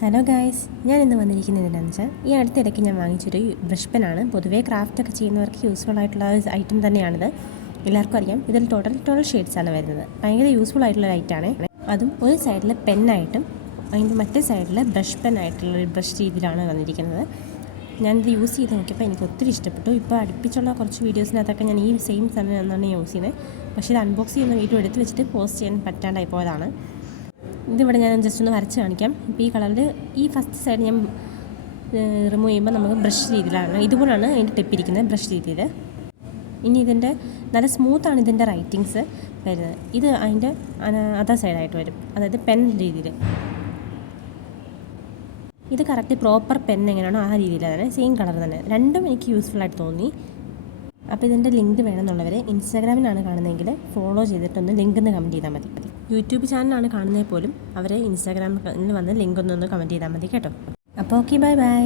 Hello guys, ഞാൻ ഇന്ന് വന്നിരിക്കുന്നത് എന്താണെന്ന് വെച്ചാൽ ഈ അടുത്തിടയ്ക്ക് ഞാൻ വാങ്ങിച്ചൊരു ബ്രഷ് പെനാണ്. പൊതുവേ ക്രാഫ്റ്റൊക്കെ ചെയ്യുന്നവർക്ക് യൂസ്ഫുൾ ആയിട്ടുള്ള ഒരു ഐറ്റം തന്നെയാണിത്. എല്ലാവർക്കും അറിയാം, ഇതിൽ ടോട്ടൽ ഷെയ്ഡ്സാണ് വരുന്നത്. ഭയങ്കര യൂസ്ഫുൾ ആയിട്ടുള്ള ഐറ്റമാണ്. അതും ഒരു സൈഡിൽ പെന്നായിട്ടും അതിൻ്റെ മറ്റേ സൈഡിൽ ബ്രഷ് പെന്നായിട്ടുള്ളൊരു ബ്രഷ് രീതിയിലാണ് വന്നിരിക്കുന്നത്. ഞാനിത് യൂസ് ചെയ്ത് നോക്കിയപ്പോൾ എനിക്ക് ഒത്തിരി ഇഷ്ടപ്പെട്ടു. ഇപ്പോൾ അടുപ്പിച്ചുള്ള കുറച്ച് വീഡിയോസിനകത്തൊക്കെ ഞാൻ ഈ സെയിം സാധനം എന്നാണ് യൂസ് ചെയ്യുന്നത്. പക്ഷേ ഇത് അൺബോക്സ് ചെയ്യുന്ന വീഡിയോ എടുത്ത് വെച്ചിട്ട് പോസ്റ്റ് ചെയ്യാൻ പറ്റാണ്ടായി പോയതാണ്. ഇതിവിടെ ഞാൻ ജസ്റ്റ് ഒന്ന് വരച്ച് കാണിക്കാം. ഇപ്പോൾ ഈ കളറിൽ ഈ ഫസ്റ്റ് സൈഡ് ഞാൻ റിമൂവ് ചെയ്യുമ്പോൾ നമുക്ക് ബ്രഷ് രീതിയിലാണ്, ഇതുപോലാണ് അതിൻ്റെ ടിപ്പിരിക്കുന്നത്, ബ്രഷ് രീതിയിൽ. ഇനി ഇതിൻ്റെ നല്ല സ്മൂത്താണ് ഇതിൻ്റെ റൈറ്റിങ്സ് വരുന്നത്. ഇത് അതിൻ്റെ അതർ സൈഡായിട്ട് വരും, അതായത് പെൻ രീതിയിൽ. ഇത് കറക്റ്റ് പ്രോപ്പർ പെൻ എങ്ങനെയാണോ ആ രീതിയിലാണ്, സെയിം കളർ തന്നെ. രണ്ടും എനിക്ക് യൂസ്ഫുള്ളായിട്ട് തോന്നി. അപ്പോൾ ഇതിൻ്റെ ലിങ്ക് വേണമെന്നുള്ളവർ ഇൻസ്റ്റാഗ്രാമിലാണ് കാണുന്നതെങ്കിൽ ഫോളോ ചെയ്തിട്ടൊന്ന് ലിങ്ക് ഒന്ന് കമൻറ്റ് ചെയ്താൽ മതി. യൂട്യൂബ് ചാനലാണ് കാണുന്നതിൽ പോലും അവരെ ഇൻസ്റ്റാഗ്രാമിൽ വന്ന് ലിങ്ക് ഒന്ന് കമൻറ്റ് ചെയ്താൽ മതി കേട്ടോ. അപ്പോൾ ഓക്കെ, ബൈ ബൈ.